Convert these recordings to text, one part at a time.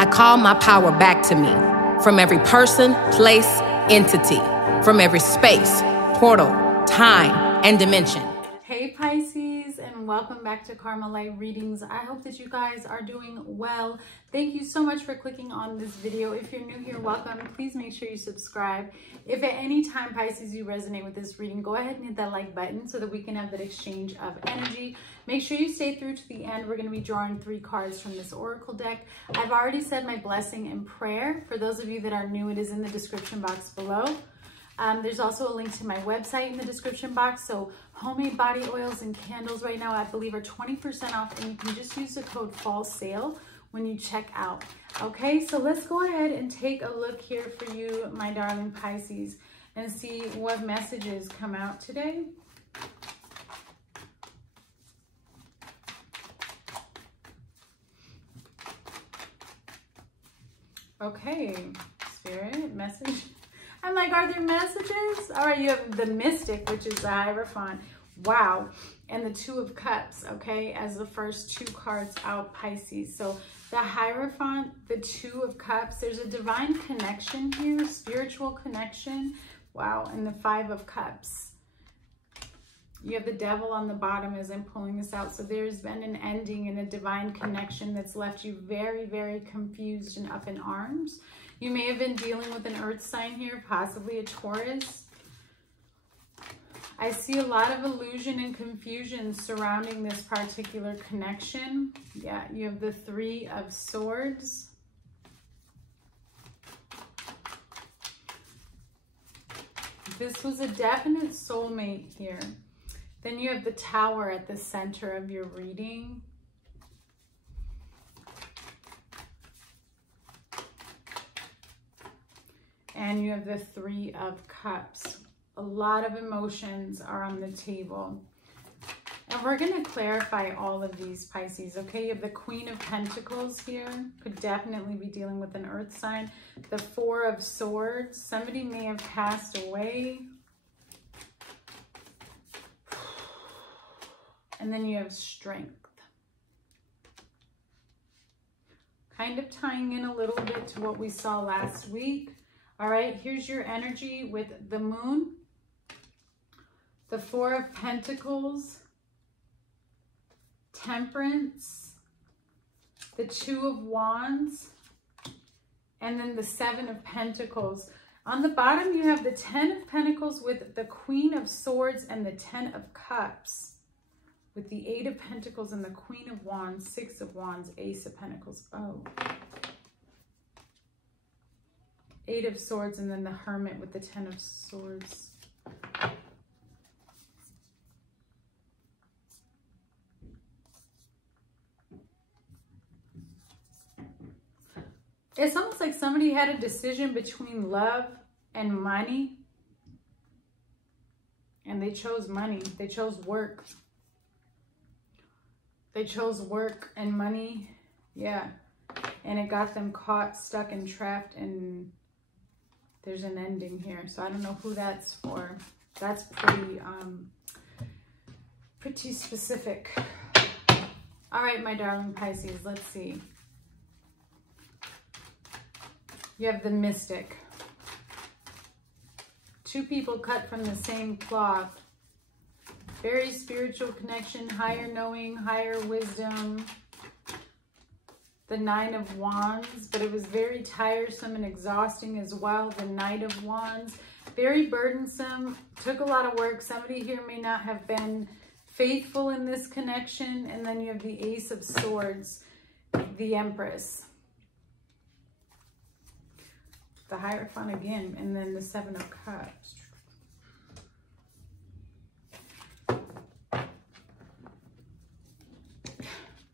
I call my power back to me from every person, place, entity, from every space, portal, time, and dimension. Hey Pisces, and welcome back to Karma Light Readings. I hope that you guys are doing well. Thank you so much for clicking on this video. If you're new here, welcome. Please make sure you subscribe. If at any time, Pisces, you resonate with this reading, go ahead and hit that like button so that we can have that exchange of energy. Make sure you stay through to the end. We're going to be drawing 3 cards from this oracle deck. I've already said my blessing and prayer. For those of you that are new, it is in the description box below. There's also a link to my website in the description box. So homemade body oils and candles right now, I believe, are 20% off, and you can just use the code fall sale when you check out. Okay, so let's go ahead and take a look here for you, my darling Pisces, and see what messages come out today. Okay, Spirit, message. I'm like, are there messages? All right, you have the Mystic, which is the Hierophant. Wow. And the Two of Cups, okay, as the first 2 cards out, Pisces. So the Hierophant, the Two of Cups, there's a divine connection here, spiritual connection. Wow. And the 5 of Cups. You have the Devil on the bottom as I'm pulling this out. So there's been an ending in a divine connection that's left you very, very confused and up in arms. You may have been dealing with an earth sign here, possibly a Taurus. I see a lot of illusion and confusion surrounding this particular connection. Yeah, you have the 3 of Swords. This was a definite soulmate here. Then you have the Tower at the center of your reading. And you have the 3 of Cups. A lot of emotions are on the table. And we're going to clarify all of these, Pisces, okay? You have the Queen of Pentacles here. Could definitely be dealing with an earth sign. The 4 of Swords. Somebody may have passed away. And then you have Strength. Kind of tying in a little bit to what we saw last week. All right, here's your energy with the Moon, the 4 of Pentacles, Temperance, the 2 of Wands, and then the 7 of Pentacles. On the bottom, you have the 10 of Pentacles with the Queen of Swords and the 10 of Cups, with the 8 of Pentacles and the Queen of Wands, 6 of Wands, Ace of Pentacles. Oh. 8 of Swords, and then the Hermit with the 10 of Swords. It's almost like somebody had a decision between love and money, and they chose money. They chose work. They chose work and money. Yeah. And it got them caught, stuck, and trapped, and there's an ending here. So I don't know who that's for. That's pretty specific. All right, my darling Pisces, let's see. You have the Mystic. 2 people cut from the same cloth. Very spiritual connection, higher knowing, higher wisdom. The 9 of Wands, but it was very tiresome and exhausting as well. The Knight of Wands, very burdensome, took a lot of work. Somebody here may not have been faithful in this connection. And then you have the Ace of Swords, the Empress, the Hierophant again, and then the 7 of Cups.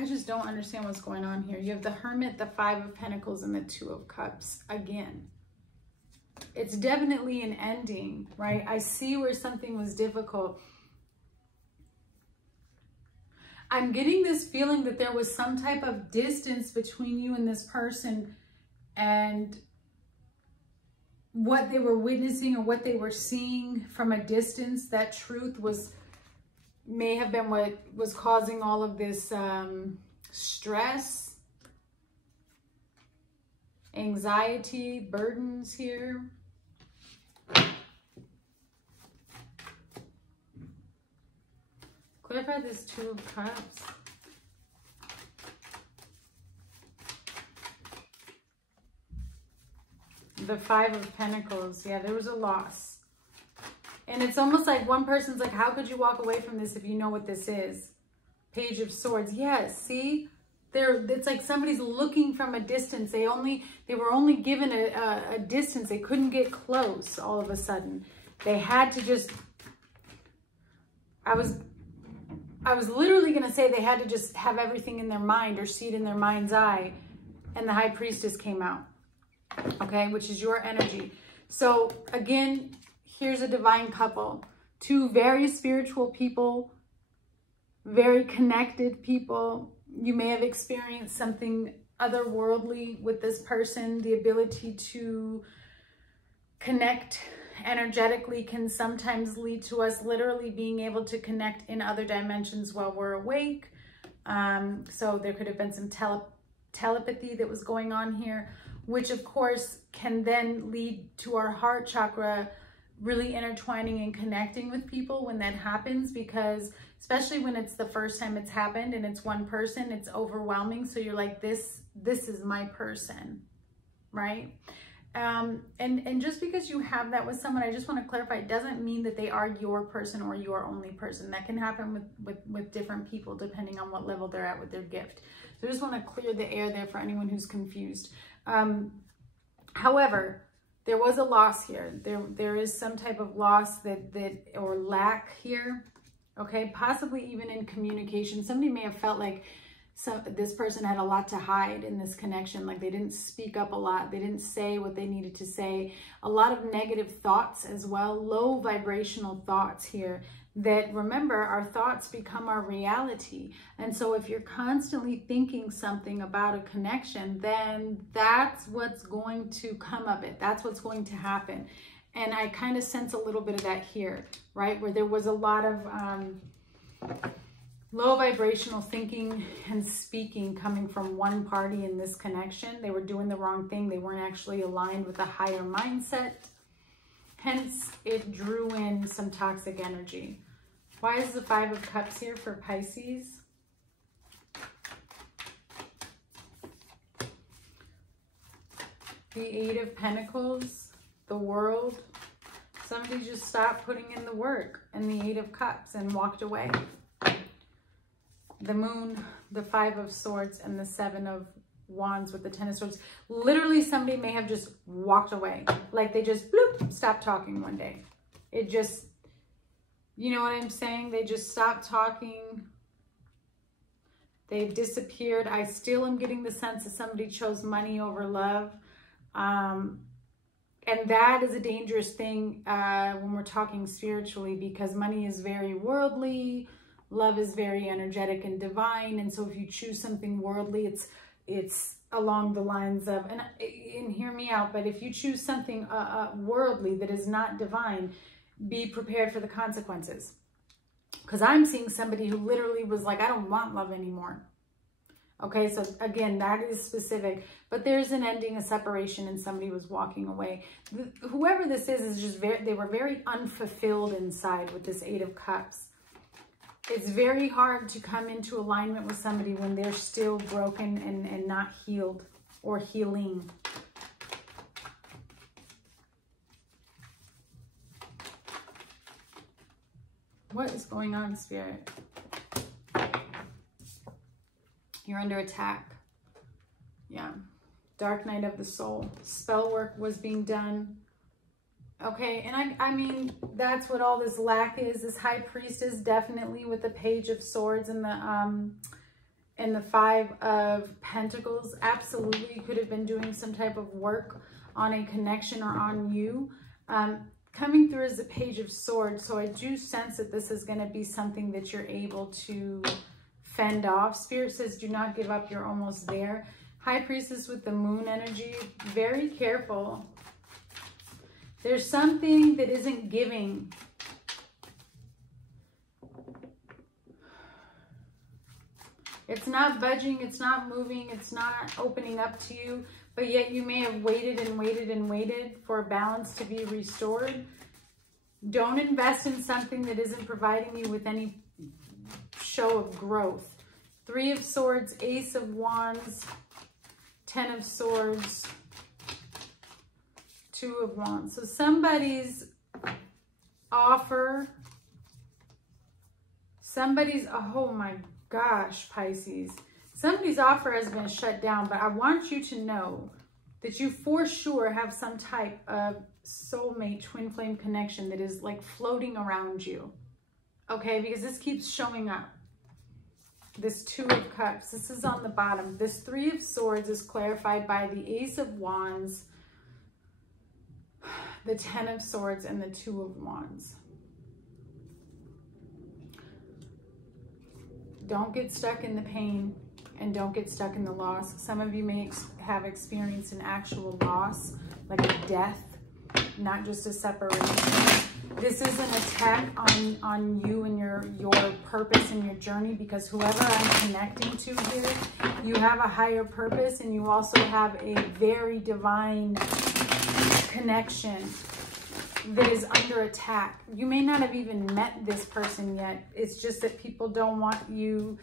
I just don't understand what's going on here. You have the Hermit, the 5 of Pentacles, and the 2 of Cups again. It's definitely an ending, right? I see where something was difficult. I'm getting this feeling that there was some type of distance between you and this person, and what they were witnessing or what they were seeing from a distance, that truth may have been what was causing all of this stress. anxiety, burdens here. Clarify this Two of Cups. The Five of Pentacles. Yeah, there was a loss. And it's almost like one person's like, how could you walk away from this if you know what this is? Page of Swords. Yes, see? It's like somebody's looking from a distance. They were only given a distance. They couldn't get close all of a sudden. They had to just... I was literally going to say they had to just have everything in their mind or see it in their mind's eye. And the High Priestess came out. Okay, which is your energy. So again, here's a divine couple. Two very spiritual people, very connected people. You may have experienced something otherworldly with this person. The ability to connect energetically can sometimes lead to us literally being able to connect in other dimensions while we're awake. So there could have been some telepathy that was going on here, which of course can then lead to our heart chakra really intertwining and connecting with people when that happens, because especially when it's the first time it's happened and it's one person, it's overwhelming. So you're like, this is my person, right? And just because you have that with someone, I just want to clarify, it doesn't mean that they are your person or your only person. That can happen with different people depending on what level they're at with their gift. So I just want to clear the air there for anyone who's confused. However, there was a loss here. There is some type of loss or lack here. Okay, possibly even in communication. Somebody may have felt like this person had a lot to hide in this connection. Like they didn't speak up a lot. They didn't say what they needed to say. A lot of negative thoughts as well. Low vibrational thoughts here. That, remember, our thoughts become our reality. And so if you're constantly thinking something about a connection, then that's what's going to come of it. That's what's going to happen. And I kind of sense a little bit of that here, right? Where there was a lot of low vibrational thinking and speaking coming from one party in this connection. They were doing the wrong thing. They weren't actually aligned with a higher mindset. Hence, it drew in some toxic energy. Why is the Five of Cups here for Pisces? The Eight of Pentacles, the World. Somebody just stopped putting in the work, and the Eight of Cups and walked away. The Moon, the Five of Swords, and the Seven of Wands with the Ten of Swords. Literally, somebody may have just walked away. Like they just bloop, stopped talking one day. It just... You know what I'm saying? They just stopped talking. They've disappeared. I still am getting the sense that somebody chose money over love. And that is a dangerous thing when we're talking spiritually, because money is very worldly. Love is very energetic and divine. And so if you choose something worldly, it's along the lines of, and hear me out, but if you choose something worldly that is not divine, be prepared for the consequences. Because I'm seeing somebody who literally was like, I don't want love anymore. Okay, so again, that is specific. But there's an ending, a separation, and somebody was walking away. Whoever this is just they were very unfulfilled inside with this Eight of Cups. It's very hard to come into alignment with somebody when they're still broken and not healed or healing. What is going on, Spirit? You're under attack. Yeah. Dark night of the soul. Spell work was being done. Okay, and I mean, that's what all this lack is. This High Priestess, definitely with the Page of Swords and the Five of Pentacles. Absolutely could have been doing some type of work on a connection or on you. Coming through as the Page of Swords, so I do sense that this is going to be something that you're able to fend off. Spirit says, do not give up, you're almost there. High Priestess with the Moon energy, very careful. There's something that isn't giving. It's not budging, it's not moving, it's not opening up to you, but yet you may have waited and waited and waited for a balance to be restored. Don't invest in something that isn't providing you with any show of growth. 3 of Swords, Ace of Wands, 10 of Swords, 2 of Wands. So somebody's offer, oh my gosh, Pisces. Somebody's offer has been shut down, but I want you to know that you for sure have some type of soulmate twin flame connection that is like floating around you. Okay, because this keeps showing up. This 2 of Cups, this is on the bottom. This 3 of Swords is clarified by the Ace of Wands, the 10 of Swords, and the 2 of Wands. Don't get stuck in the pain and don't get stuck in the loss. Some of you may have experienced an actual loss, like a death, not just a separation. This is an attack on you and your purpose and your journey, because whoever I'm connecting to here, you have a higher purpose and you also have a very divine connection that is under attack. You may not have even met this person yet. It's just that people don't want you,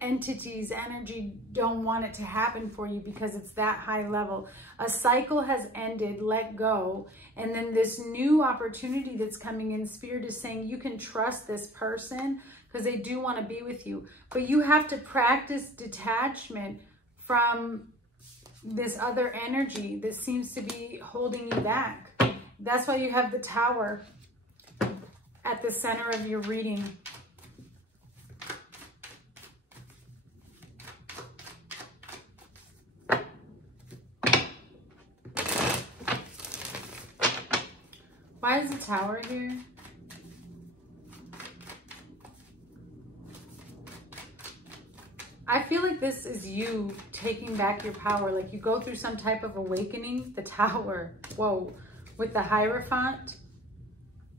entities, energy don't want it to happen for you because it's that high level. A cycle has ended, let go, and then this new opportunity that's coming in, Spirit is saying you can trust this person because they do want to be with you. But you have to practice detachment from this other energy that seems to be holding you back. That's why you have the Tower at the center of your reading. Why is the Tower here? I feel like this is you taking back your power. Like you go through some type of awakening. The Tower, whoa, with the Hierophant,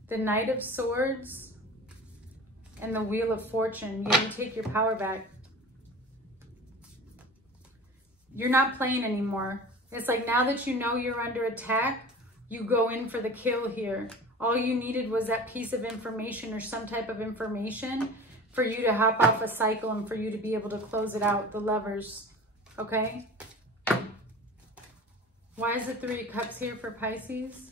the Knight of Swords, and the Wheel of Fortune. You take your power back. You're not playing anymore. It's like now that you know you're under attack, you go in for the kill here. All you needed was that piece of information or some type of information for you to hop off a cycle and for you to be able to close it out. The Lovers, okay? Why is the 3 of Cups here for Pisces?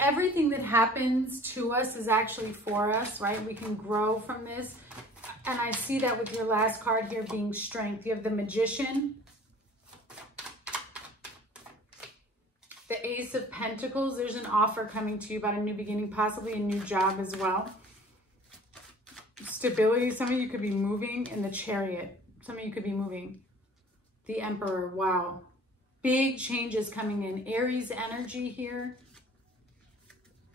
Everything that happens to us is actually for us, right? We can grow from this. And I see that with your last card here being Strength. You have the Magician, the Ace of Pentacles. There's an offer coming to you about a new beginning, possibly a new job as well. Stability. Some of you could be moving. In the Chariot. Some of you could be moving. The Emperor. Wow. Big changes coming in. Aries energy here.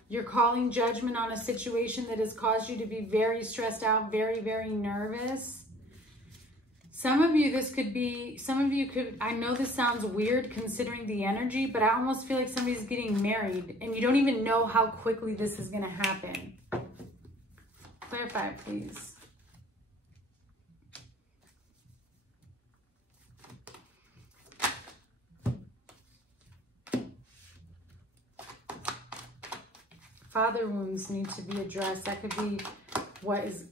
You're calling judgment on a situation that has caused you to be very stressed out, very, very nervous. Some of you, I know this sounds weird considering the energy, but I almost feel like somebody's getting married and you don't even know how quickly this is going to happen. Clarify, please. Father wounds need to be addressed. That could be what is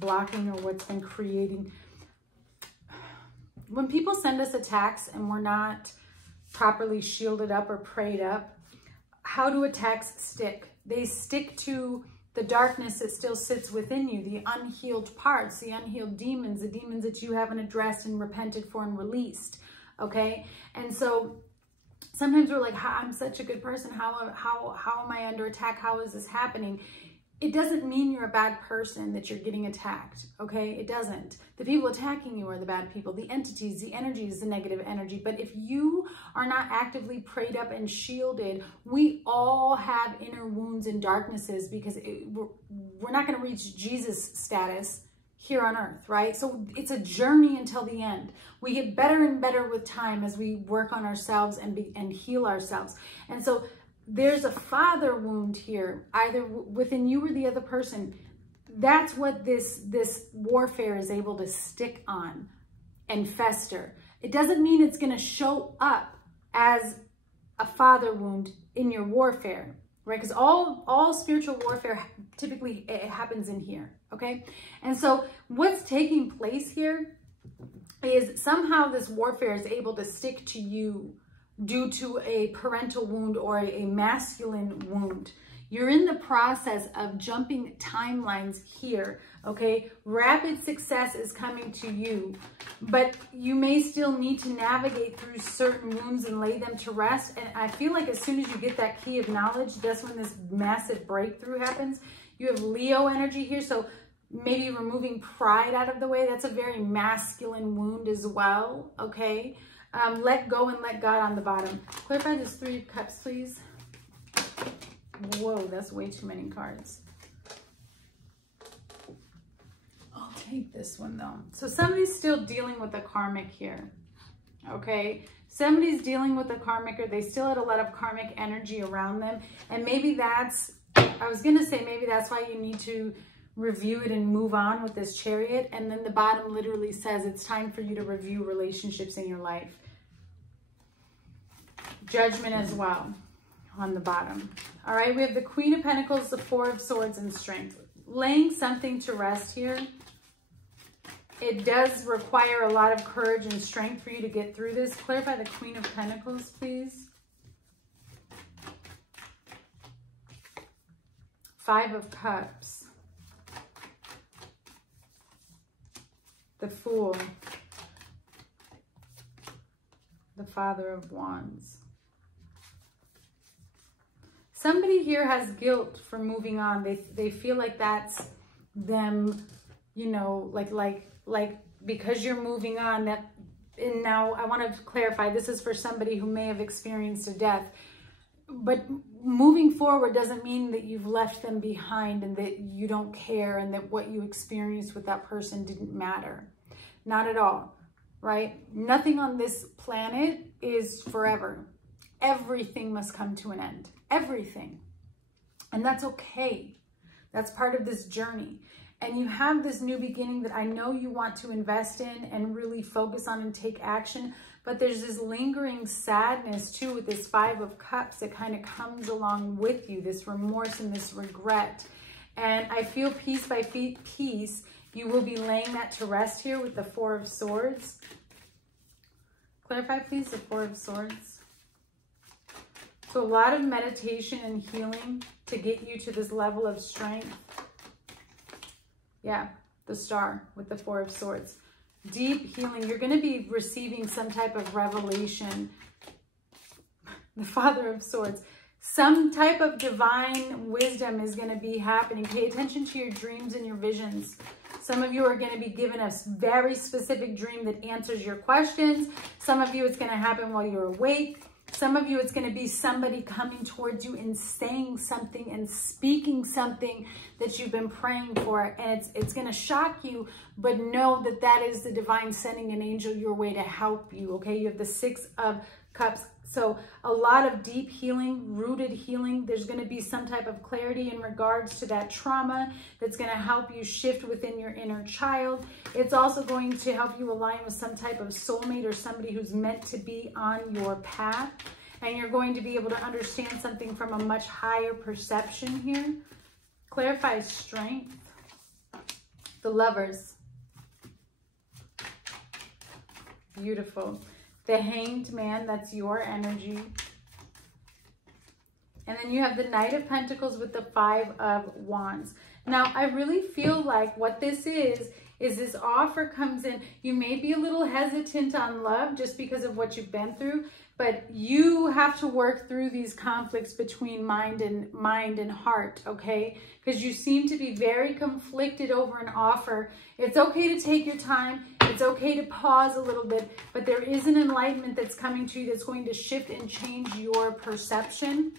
blocking or what's been creating. When people send us attacks and we're not properly shielded up or prayed up, how do attacks stick? They stick to the darkness that still sits within you, the unhealed parts, the unhealed demons, the demons that you haven't addressed and repented for and released, okay? And so sometimes we're like, I'm such a good person. How am I under attack? How is this happening? It doesn't mean you're a bad person that you're getting attacked, okay? It doesn't. The people attacking you are the bad people. The entities, the energy is the negative energy. But if you are not actively prayed up and shielded, we all have inner wounds and darknesses because we're not going to reach Jesus status here on earth, right? So it's a journey until the end. We get better and better with time as we work on ourselves and heal ourselves. And so there's a father wound here, either within you or the other person. That's what this warfare is able to stick on and fester. It doesn't mean it's going to show up as a father wound in your warfare, right? Because all spiritual warfare typically it happens in here, okay? And so what's taking place here is somehow this warfare is able to stick to you due to a parental wound or a masculine wound. You're in the process of jumping timelines here, okay? Rapid success is coming to you, but you may still need to navigate through certain wounds and lay them to rest. And I feel like as soon as you get that key of knowledge, that's when this massive breakthrough happens. You have Leo energy here, so maybe removing pride out of the way. That's a very masculine wound as well, okay? Let go and let God on the bottom. Clarify this 3 of Cups, please. Whoa, that's way too many cards. I'll take this one though. So somebody's still dealing with the karmic here, okay? Somebody's dealing with the karmic, or they still had a lot of karmic energy around them. And maybe that's, I was gonna say, maybe that's why you need to review it and move on with this Chariot. And then the bottom literally says it's time for you to review relationships in your life. Judgment as well on the bottom. All right, we have the Queen of Pentacles, the 4 of Swords, and Strength. Laying something to rest here. It does require a lot of courage and strength for you to get through this. Clarify the Queen of Pentacles, please. 5 of Cups. The Fool. The Father of Wands. Somebody here has guilt for moving on. They feel like that's them, you know, like because you're moving on, that, and now I want to clarify, this is for somebody who may have experienced a death, but moving forward doesn't mean that you've left them behind and that you don't care and that what you experienced with that person didn't matter. Not at all, right? Nothing on this planet is forever. Everything must come to an end. Everything. And that's okay. That's part of this journey. And you have this new beginning that I know you want to invest in and really focus on and take action. But there's this lingering sadness too with this 5 of Cups that kind of comes along with you, this remorse and this regret. And I feel piece by piece, you will be laying that to rest here with the 4 of Swords. Clarify, please, the 4 of Swords. So a lot of meditation and healing to get you to this level of strength. Yeah, the Star with the 4 of Swords. Deep healing. You're going to be receiving some type of revelation. The Father of Swords. Some type of divine wisdom is going to be happening. Pay attention to your dreams and your visions. Some of you are going to be given a very specific dream that answers your questions. Some of you, it's going to happen while you're awake. Some of you, it's going to be somebody coming towards you and saying something and speaking something that you've been praying for. And it's going to shock you, but know that that is the divine sending an angel your way to help you, okay? You have the 6 of Cups. So a lot of deep healing, rooted healing. There's going to be some type of clarity in regards to that trauma that's going to help you shift within your inner child. It's also going to help you align with some type of soulmate or somebody who's meant to be on your path. And you're going to be able to understand something from a much higher perception here. Clarify Strength. The Lovers. Beautiful. The Hanged Man, that's your energy. And then you have the Knight of Pentacles with the 5 of Wands. Now, I really feel like what this is this offer comes in. You may be a little hesitant on love just because of what you've been through, but you have to work through these conflicts between mind and heart, okay? Because you seem to be very conflicted over an offer. It's okay to take your time. It's okay to pause a little bit, but there is an enlightenment that's coming to you that's going to shift and change your perception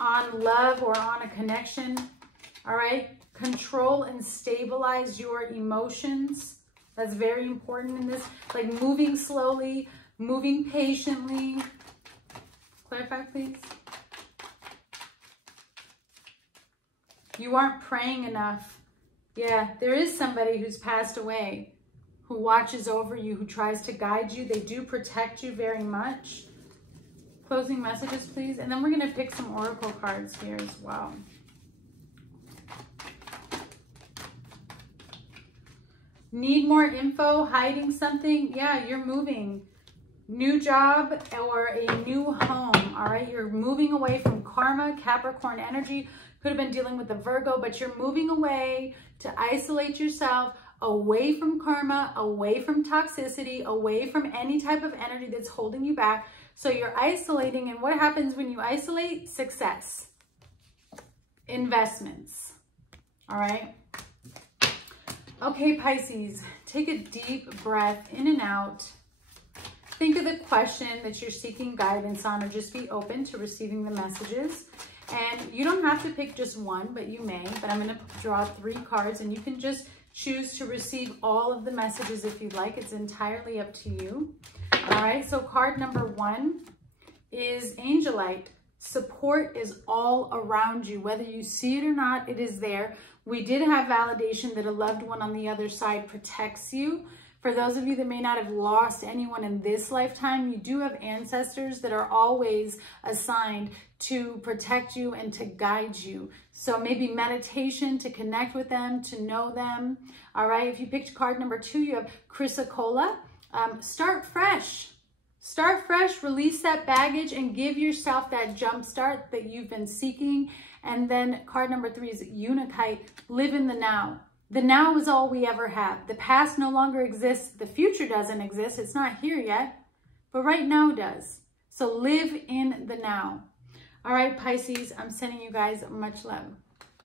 on love or on a connection, all right? Control and stabilize your emotions. That's very important in this. Like moving slowly, moving patiently. Clarify, please. You aren't praying enough. Yeah, there is somebody who's passed away, who watches over you, who tries to guide you. They do protect you very much. Closing messages, please. And then we're going to pick some oracle cards here as well. Need more info? Hiding something? Yeah, you're moving. New job or a new home, all right? You're moving away from karma, Capricorn energy. Could have been dealing with the Virgo, but you're moving away to isolate yourself, away from karma, away from toxicity, away from any type of energy that's holding you back. So you're isolating, and what happens when you isolate? Success. Investments, all right? Okay, Pisces, take a deep breath in and out. Think of the question that you're seeking guidance on, or just be open to receiving the messages. And you don't have to pick just one, but you may. But I'm going to draw 3 cards, and you can just choose to receive all of the messages if you'd like. It's entirely up to you. All right, so card number 1 is Angelite. Support is all around you. Whether you see it or not, it is there. We did have validation that a loved one on the other side protects you. For those of you that may not have lost anyone in this lifetime, you do have ancestors that are always assigned to protect you and to guide you. So maybe meditation to connect with them, to know them. All right, if you picked card number 2, you have Chrysocolla. Start fresh. Start fresh, release that baggage, and give yourself that jump start that you've been seeking. And then card number 3 is Unikite. Live in the now. The now is all we ever have. The past no longer exists. The future doesn't exist. It's not here yet, but right now does. So live in the now. All right, Pisces, I'm sending you guys much love.